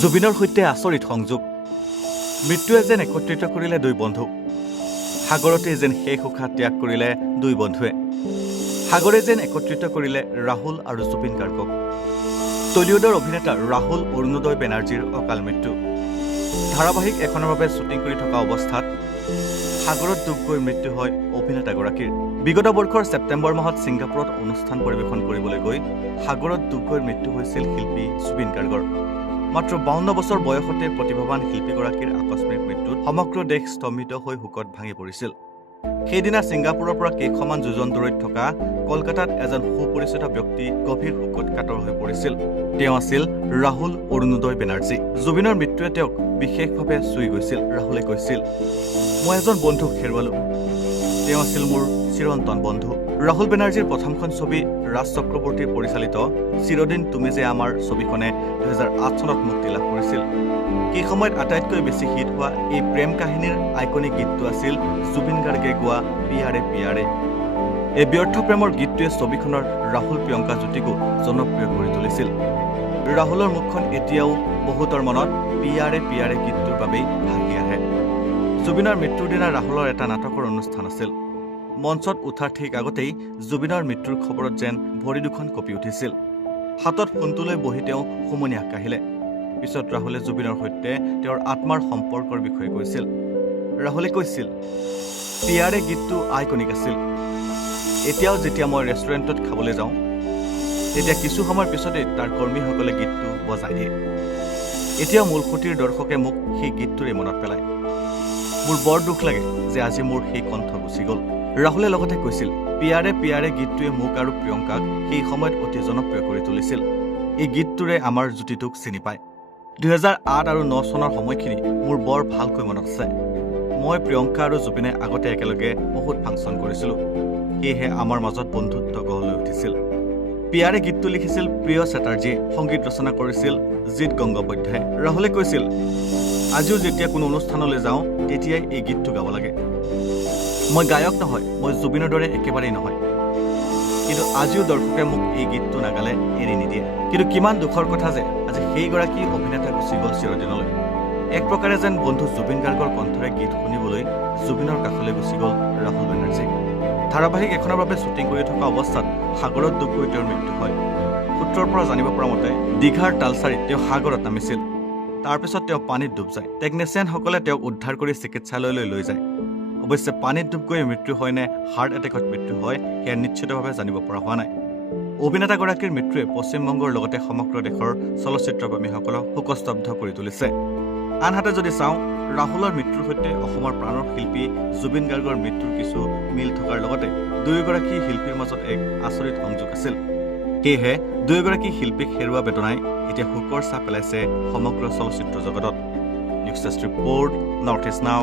জুবিনৰ সৈতে আচৰিত সংযোগ মৃত্যুৱে যেন একত্ৰিত কৰিলে দুই বন্ধু সাগৰতে যেন শেষ উশাহ ত্যাগ কৰিলে দুই বন্ধুৱে সাগৰে যেন একত্ৰিত কৰিলে ৰাহুল আৰু জুবিন গাৰ্গক টলিউডৰ অভিনেতা ৰাহুল অৰুণোদয় বেনাৰ্জীৰ অকাল মৃত্যু ধাৰাবাহিক এখনৰ বাবে শ্বুটিং কৰি থকা অৱস্থাত সাগৰত ডুব গৈ মৃত্যু হয় অভিনেতাগৰাকীৰ বিগত বৰ্ষৰ ছেপ্টেম্বৰ মাহত ছিংগাপুৰত অনুষ্ঠান পৰিৱেশন কৰিবলৈ গৈ সাগৰত ডুব গৈ মৃত্যু হৈছিল শিল্পী জুবিন গাৰ্গৰ মাত্ৰ 52 বছৰ বয়সতে প্ৰতিভাৱান শিল্পীগৰাকীৰ আকস্মিক মৃত্যুত সমগ্ৰ দেশ স্তম্ভিত হৈ শোকত ভাঙি পৰিছিল সেইদিনা ছিংগাপুৰৰ পৰা কেইখনমান যোজন দূৰৈত থকা কলকাতাত এজন সুপৰিচিত ব্যক্তি গভীৰ শোকত কাতৰ হৈ পৰিছিল তেওঁ আছিল ৰাহুল অৰুণোদয় বেনাৰ্জী জুবিনৰ মৃত্যুৱে তেওঁক বিশেষভাৱে চুই গৈছিল ৰাহুলে কৈছিল মই এজন বন্ধুক হেৰুৱালো তেওঁ আছিল মোৰ চিৰন্তন বন্ধু ৰাহুল বেনাৰ্জীৰ প্ৰথমখন ছবি ৰাজ চক্ৰৱৰ্তীৰ পৰিচালিত চিৰদিন তুমি যে আমাৰ ছবিখনে 2008 চনত মুক্তি লাভ কৰিছিল এই সময়ত আটাইতকৈ বেছি হিট হোৱা এই প্ৰেম কাহিনীৰ আইকনিক গীতটো আছিল জুবিন গাৰ্গে গোৱা পিয়াৰে পিয়াৰে এই ব্যৰ্থ প্ৰেমৰ গীতটোৱে ছবিখনৰ ৰাহুল প্ৰিয়ংকা জুটিকো জনপ্ৰিয় কৰি তুলিছিল ৰাহুলৰ মুখখন এতিয়াও বহুতৰ মনত পিয়াৰে পিয়াৰে গীতটোৰ বাবেই ভাহি আহে জুবিনৰ মৃত্যুৰ দিনা ৰাহুলৰ এটা নাটকৰ অনুষ্ঠান আছিল মঞ্চত উঠাৰ ঠিক আগতেই জুবিনৰ মৃত্যুৰ খবৰত যেন ভৰি দুখন কঁপি উঠিছিল হাতত ফোনটো লৈ বহি তেওঁ হুমুনিয়াহ কাঢ়িলে পিছত ৰাহুলে জুবিনৰ সৈতে তেওঁৰ আত্মাৰ সম্পৰ্কৰ বিষয়ে কৈছিল ৰাহুলে কৈছিল পিয়াৰে গীতটো আইকনিক আছিল এতিয়াও যেতিয়া মই ৰেষ্টুৰেণ্টত খাবলৈ যাওঁ তেতিয়া কিছু সময়ৰ পিছতে তাৰ কৰ্মীসকলে গীতটো বজাই দিয়ে এতিয়াও মূলসুঁতিৰ দৰ্শকে মোক সেই গীতটোৰে মনত পেলায় মোৰ বৰ দুখ লাগে যে আজি মোৰ সেই কণ্ঠ গুচি গ'ল ৰাহুলে লগতে কৈছিল পিয়াৰে পিয়াৰে গীতটোৱে মোক আৰু প্ৰিয়ংকাক সেই সময়ত অতি জনপ্ৰিয় কৰি তুলিছিল এই গীতটোৰে আমাৰ জুটিটোক চিনি পায় 2008 আৰু 9 চনৰ সময়খিনি মোৰ বৰ ভালকৈ মনত আছে মই প্ৰিয়ংকা আৰু জুবিনে আগতে একেলগে বহুত ফাংচন কৰিছিলোঁ সেয়েহে আমাৰ মাজত বন্ধুত্ব গঢ় লৈ উঠিছিল পিয়াৰে গীতটো লিখিছিল প্ৰিয় চেটাৰ্জীয়ে সংগীত ৰচনা কৰিছিল জিৎ গংগোপাধ্যায়ে ৰাহুলে কৈছিল আজিও যেতিয়া কোনো অনুষ্ঠানলৈ যাওঁ তেতিয়াই এই গীতটো গাব লাগে মই গায়ক নহয় মই জুবিনৰ দৰে একেবাৰেই নহয় কিন্তু আজিও দৰ্শকে মোক এই গীতটো নাগালে এৰি নিদিয়ে কিন্তু কিমান দুখৰ কথা যে আজি সেইগৰাকী অভিনেতা গুচি গ'ল চিৰদিনলৈ এক প্ৰকাৰে যেন বন্ধু জুবিন গাৰ্গৰ কণ্ঠৰে গীত শুনিবলৈ জুবিনৰ কাষলৈ গুচি গ'ল ৰাহুল বেনাৰ্জী ধাৰাবাহিক এখনৰ বাবে শ্বুটিং কৰি থকা অৱস্থাত সাগৰত ডুব গৈ তেওঁৰ মৃত্যু হয় সূত্ৰৰ পৰা জানিব পৰা মতে দীঘাৰ তালচাৰীত তেওঁ সাগৰত নামিছিল তাৰপিছত তেওঁ পানীত ডুব যায় টেকনিচিয়ানসকলে তেওঁক উদ্ধাৰ কৰি চিকিৎসালয়লৈ লৈ যায় অৱশ্যে পানীত ডুব গৈ মৃত্যু হয় নে হাৰ্ট এটেকত মৃত্যু হয় সেয়া নিশ্চিতভাৱে জানিব পৰা হোৱা নাই অভিনেতাগৰাকীৰ মৃত্যুৱে পশ্চিমবংগৰ লগতে সমগ্ৰ দেশৰ চলচ্চিত্ৰপ্ৰেমীসকলক শোকস্তব্ধ কৰি তুলিছে আনহাতে যদি চাওঁ ৰাহুলৰ মৃত্যুৰ সৈতে অসমৰ প্ৰাণৰ শিল্পী জুবিন গাৰ্গৰ মৃত্যুৰ কিছু মিল থকাৰ লগতে দুয়োগৰাকী শিল্পীৰ মাজত এক আচৰিত সংযোগ আছিল সেয়েহে দুয়োগৰাকী শিল্পীক হেৰুৱা বেদনাই এতিয়া শোকৰ ছাপ পেলাইছে সমগ্ৰ চলচ্চিত্ৰ জগতত news desk report north east নাও